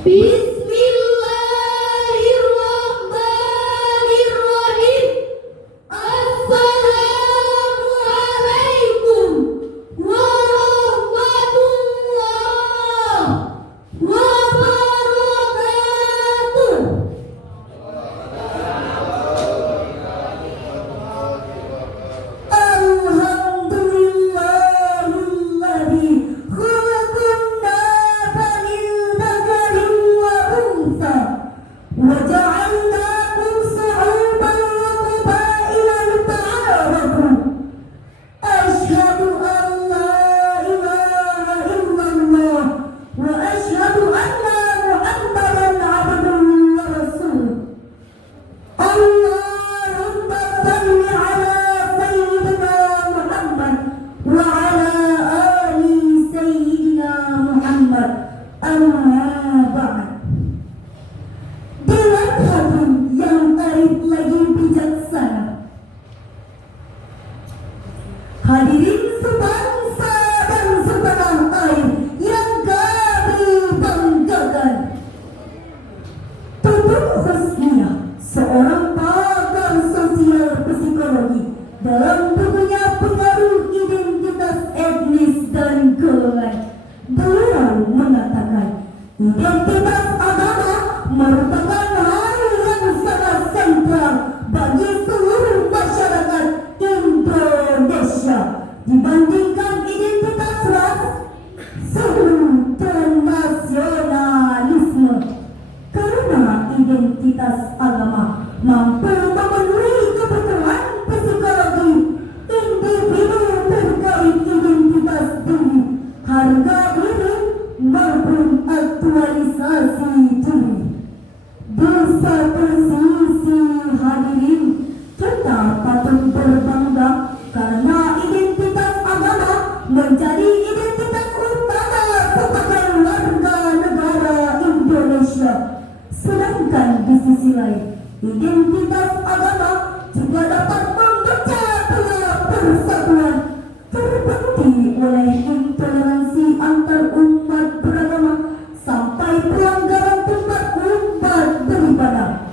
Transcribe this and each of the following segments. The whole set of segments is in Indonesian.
Bismillahirrahmanirrahim. Assalamualaikum warahmatullahi wabarakatuh. Alhamdulillahilladzi khalaqan nasa min dzakarin wa untha wa ja'alnakum shu'uban wa qabaila lita'arafu. Asyhadu an la ilaha illallah wa asyhadu anna Muhammadan abduhu wa rasuluh. Allahumma salli ala sayyidina Muhammad wa ala ali sayyidina Muhammad. Amma ba'd. Dengan hadirin yang arif lagi bijaksana, hadirin sebangsa dan setanah air yang kami banggakan, Tutur Husnia, seorang pakar sosial psikologi, dalam bukunya Pengaruh Identitas Etnis dan Golongan, beliau mengatakan identitas agama merupakan hal yang sangat sentral bagi seluruh masyarakat Indonesia dibandingkan identitas ras, suku, dan nasionalisme. Karena identitas agama mampu memenuhi kebutuhan psikologi individu terkait identitas diri, harga diri, maupun aktualisasi diri. Di satu sisi, hadirin, kita patut berbangga karena identitas agama menjadi identitas utama sebagai warga negara Indonesia. Sedangkan di sisi lain, identitas agama juga dapat memecah belah persatuan, terbukti oleh intoleransi antar umat beragama sampai pelanggaran tempat umat beribadah.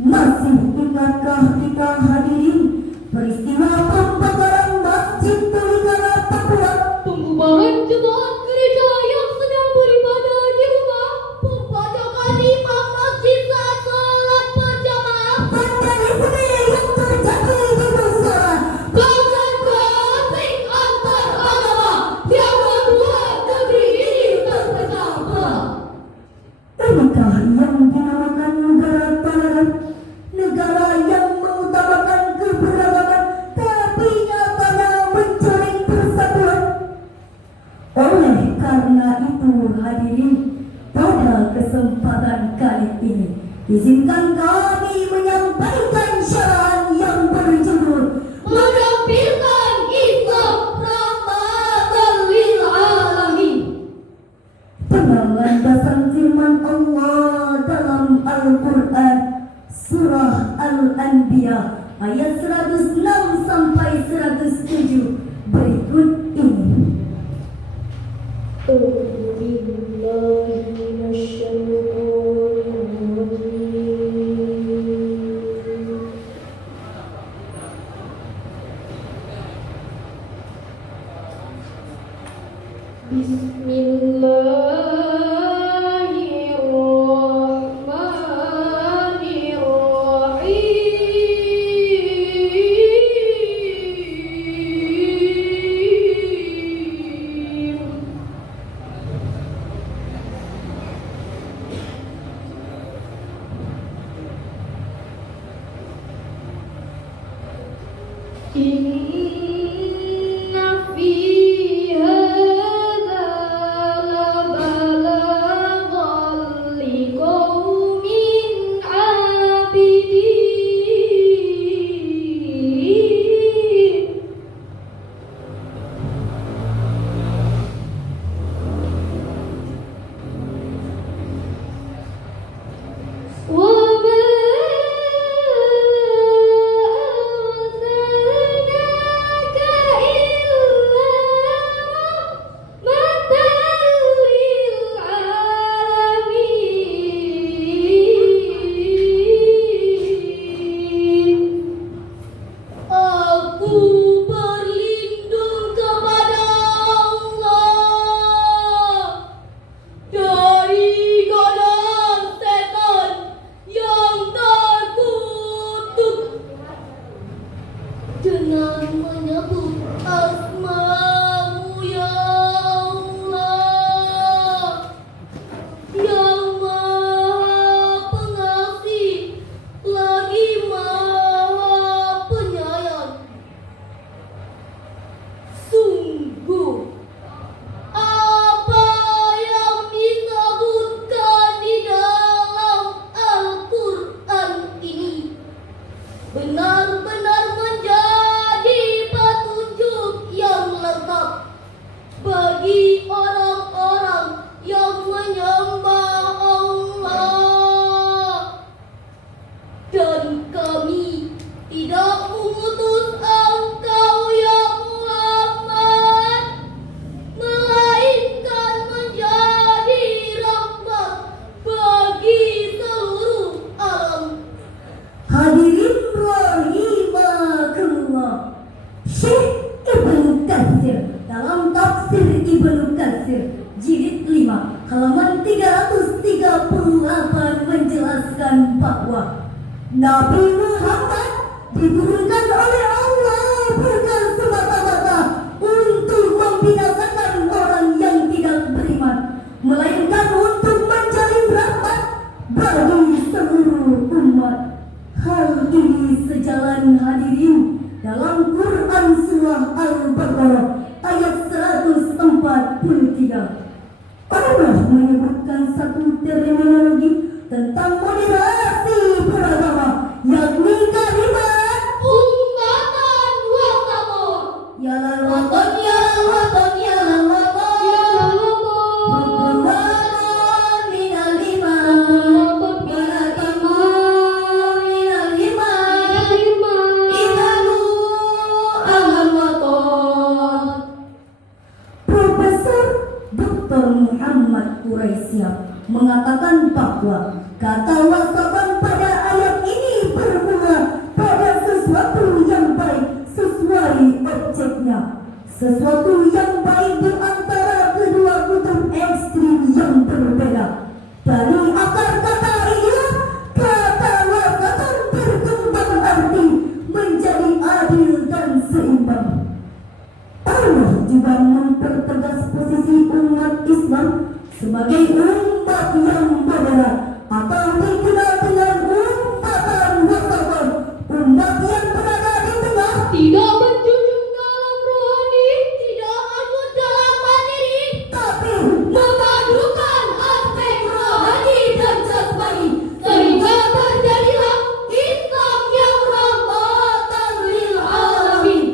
Masih ingatkah kita, hadirin, peristiwa pembakaran Masjid Tolikara Papua, Pembubaran jemaat gereja yang sedang beribadah di rumah, pembajakan imam masjid saat sholat berjamaah, vandalisme yang terjadi di musola, bahkan konflik antar agama yang membuat negeri ini terpecah belah. inikah yang dinamakan negara toleran, negara yang mengutamakan keberagaman tapi nyatanya mencoreng persatuan. Oleh karena itu, hadirin, pada kesempatan kali ini izinkan kami menyampaikan syarahan yang berjudul Menampilkan Islam rahmatan lil alamin. dengan landasan firman Allah dalam Al-Quran Surah Al-Anbiya ayat 106 sampai 107 berikut ini. Bismillahirrahmanirrahim. halaman 338 menjelaskan bahwa Nabi Muhammad diturunkan oleh Allah bukan semata-mata untuk membinasakan orang yang tidak beriman, melainkan untuk menjalin rahmat bagi seluruh umat. Hal ini sejalan hadirin dalam Quran Surah Al-Baqarah ayat 143. Allah menyebutkan satu terminologi tentang moderasi beragama, yakni kalimat ummatan wasatun. ya lal watan ya lal watan ya lal watan Ya Allah, rukunan minal iman walakin minal iman idanu ahal watan. Profesor Dr. Muhammad Quraisyah mengatakan bahwa kata wasatan pada ayat ini bermula pada sesuatu yang baik sesuai objeknya, sesuatu yang baik di antara kedua kutub ekstrim yang berbeda. Dari akar kata inilah kata wasatan berkembang arti menjadi adil dan seimbang. Allah juga mempertegas posisi umat Islam sebagai umat yang moderat atau dikenal dengan ummatan wasatan, umat yang berada di tengah, tidak menjunjung dalam rohani, tidak anggun dalam materi, tapi memadukan aspek rohani dan jasmani, sehingga terjadilah Islam yang rahmatan lil alamin.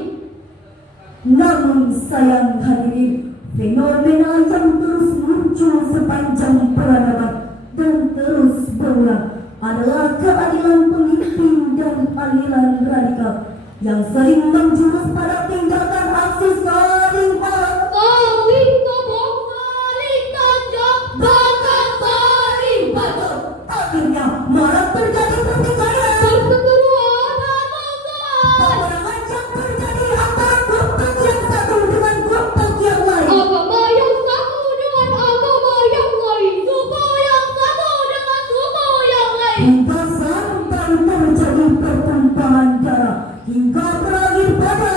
namun sayang hadirin, fenomena yang terus muncul sepanjang peradaban dan terus berulang adalah keadilan pemimpin dan aliran radikal yang sering menjurus pada tindakan aksi saling balas, Saling tobok, saling tanjak, bahkan saling batuk. akhirnya malah terjadi pertikaian, Perseteruan dan musuhan. peperangan yang terjadi antara kelompok yang satu dengan kelompok yang lain. Agama yang satu dengan agama yang lain, suku yang satu dengan suku yang lain. Hingga sampai terjadi pertumpahan darah hingga berakhir pada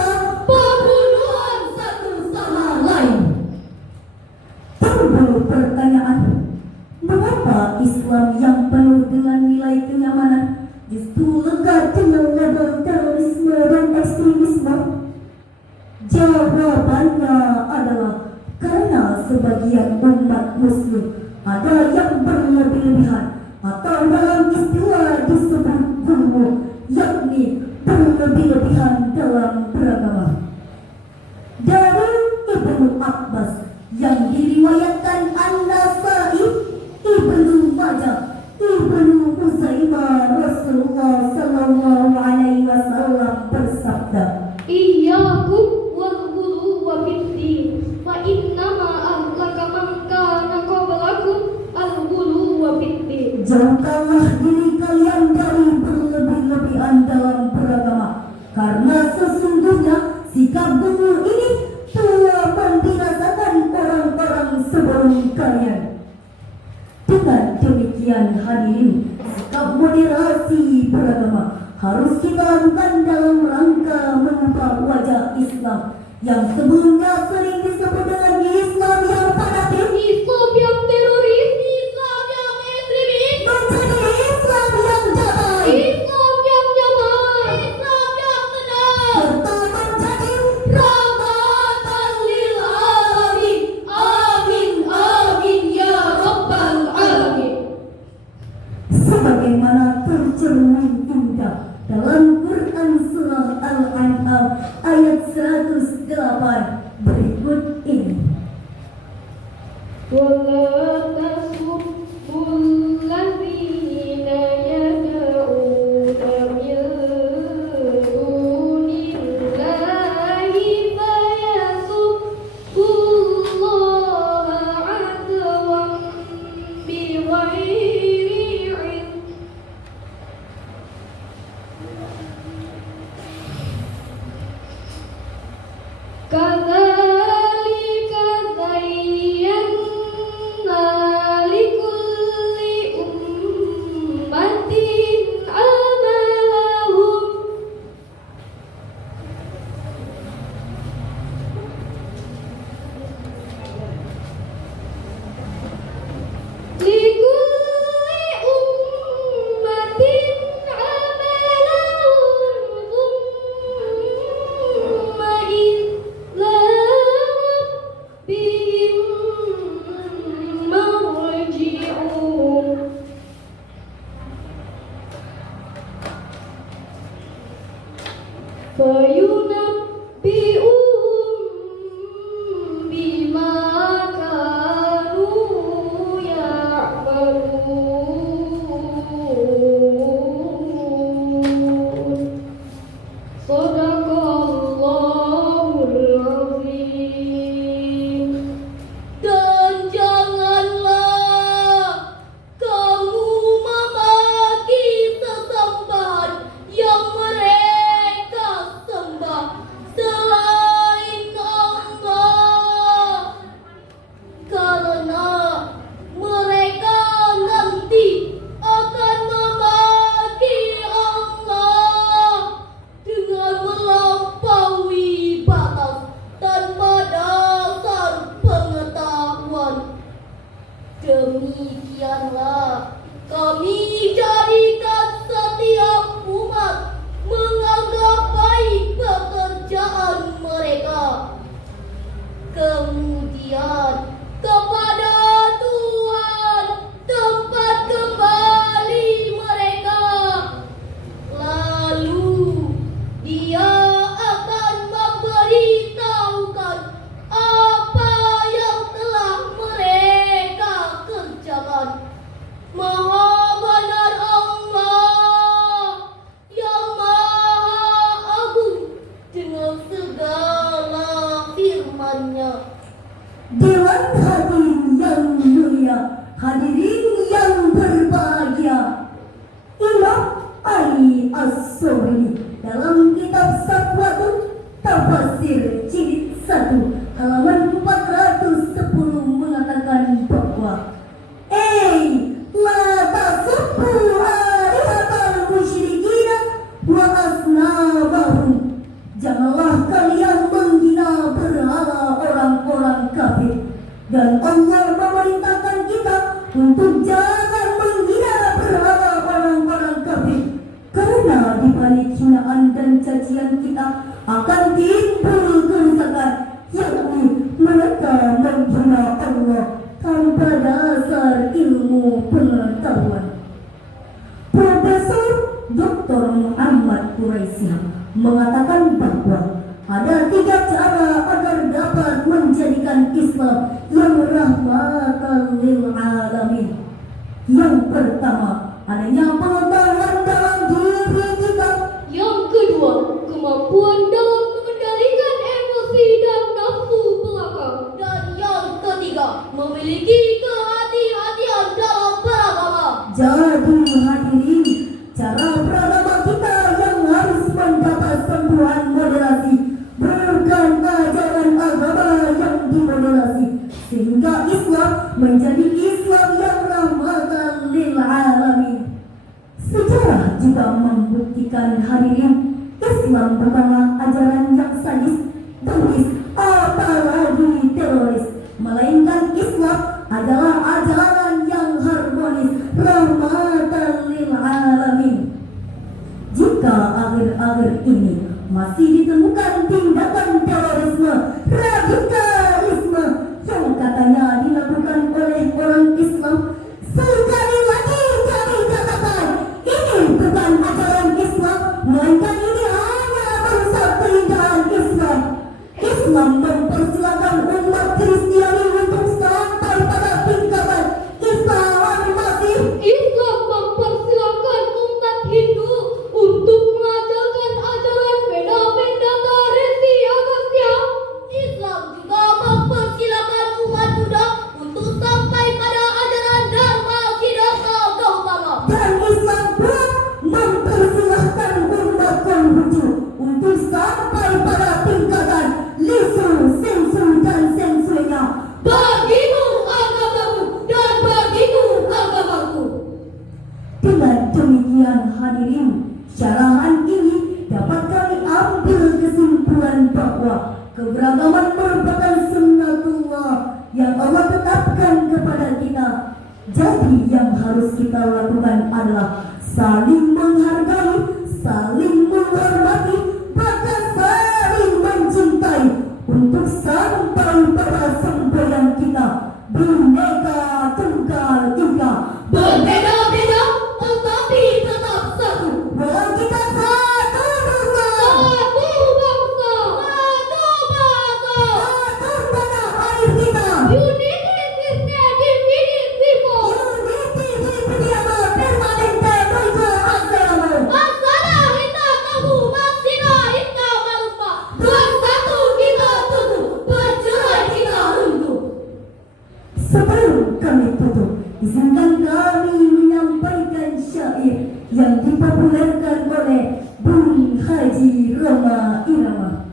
Pembunuhan satu sama lain. timbul pertanyaan, mengapa Islam yang penuh dengan nilai kenyamanan justru lega dengan label terorisme dan ekstremisme? Jawabannya adalah karena sebagian umat muslim ada yang berlebih-lebihan atau dalam istilah disebut gulu, yakni berlebih-lebihan dalam beragama. Dari Ibnu Abbas yang diriwayatkan An-Nasai, Ibnu Majah, Ibnu Huzaimah, Rasulullah sallallahu alaihi wasallam bersabda, Iyyakum wal ghuluwa fid-din, fa innama ahlaka man kana qablakum al-ghuluwa fid-din. jauhkanlah diri kalian dari berlebih-lebihan dalam beragama, karena sesungguhnya sikap gulu ini telah membinasakan orang-orang sebelum kalian. Dengan demikian hadirin, sikap moderasi beragama harus kita lakukan dalam rangka mengubah wajah Islam yang sebelumnya sering disebut dengan Islam yang fanatik Islam yang teroris, Islam yang ekstremis, menjadi Islam yang damai Islam yang damai, Islam yang tenang, serta menjadi rahmatan lil alamin. Amin amin ya rabbal alamin. sebagaimana tercermin indah dalam Quran Surah Al-An'am ayat 108 berikut ini. ولا تسبوا الذين يدعون من دون الله فيسبوا الله عدوا بغير علم. فينبئهم بما كانوا يعملون صدق الله العظيم. Dan janganlah kamu memaki sesembahan yang mereka sembah selain Allah, karena mereka nanti akan memaki Allah dengan melampaui batas tanpa dasar pengetahuan. Demikianlah kami jadikan setiap umat menganggap baik pekerjaan mereka. Kemudian kepada Tuhan tempat kembali mereka. Lalu Dia akan memberitahukan apa yang telah mereka kerjakan. Maha benar Allah yang Maha Agung dengan segala firman-Nya. Dewan hadirin yang mulia, hadirin yang berbahagia, Imam Ali As-Sobri dalam kitab Safwatun Tafsir jilid 1 halaman 410 mengatakan bahwa la tasubbu alihatal musyrikina wa asnamahum. Janganlah kalian menghina berhala orang-orang kafir. Dan Allah memerintahkan kita untuk jangan menghina berhala orang-orang kafir, karena di balik hinaan dan cacian kita akan timbul kerusakan, yakni mereka menghina Allah tanpa dasar ilmu pengetahuan. Profesor Dr. Muhammad Quraisy mengatakan bahwa ada 3 cara agar dapat menjadikan Islam yang rahmatan lil alamin. Yang pertama, adanya pengetahuan dalam diri kita. Yang kedua, kemampuan dalam mengendalikan emosi dan nafsu belaka. Dan yang ketiga, memiliki kehati-hatian dalam beragama. Jadi hadirin, cara beragama kita yang harus mendapat sentuhan moderasi, bukan ajaran agama yang dimoderasi, sehingga Islam menjadi Islam yang rahmatan lil alamin. Sejarah juga membuktikan hadirin, Islam bukanlah ajaran yang sadis, bengis, apalagi teroris, melainkan Islam adalah ajaran yang harmonis, rahmatan lil alamin. Jika akhir-akhir ini masih ditemukan tindakan terorisme, radikalisme yang katanya dilakukan oleh orang Islam, sekali lagi kami katakan, ini bukan ajaran Islam, melainkan ini hanya merusak keindahan Islam. Islam mempersilakan umat Kristiani untuk sampai pada tingkatan Islam masih. Islam mempersilakan umat Hindu untuk mengajarkan ajaran Veda Tareti Agastya. Islam juga mempersilakan umat Buddha untuk sampai pada ajaran Dharma Siddhartha Gautama. Dan Islam pun mempersilahkan umat Konghucu untuk sampai pada tingkatan Lisu, Sensu, dan Sensunya. Bagimu agamamu dan bagimu agamaku. Dengan demikian hadirin, syarahan ini dapat kami ambil kesimpulan bahwa keberagaman merupakan sunnatullah yang Allah tetapkan kepada kita. Jadi yang harus kita lakukan adalah saling menghargai, saling menghormati, bahkan saling mencintai untuk sampai pada semboyan kita, Bhinneka Tunggal Ika. Berbeda-beda tetapi tetap satu. Walau kita satu Nurul. Satu dipopulerkan oleh Bung Haji Rhoma Irama.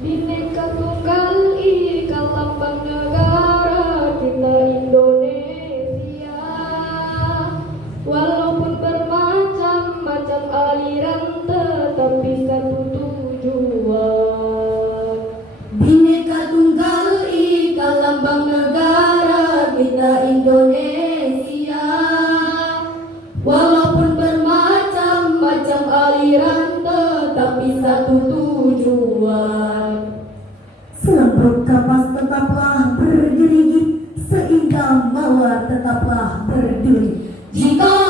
Bhinneka Tunggal Ika lambang negara kita Indonesia. Walaupun bermacam-macam aliran tetapi satu tujuan. Bhinneka Tunggal Ika lambang negara kita Indonesia. Walaupun bermacam-macam aliran tetapi satu tujuan. Selembut kapas tetaplah berdiri, seindah mawar tetaplah berduri. Jika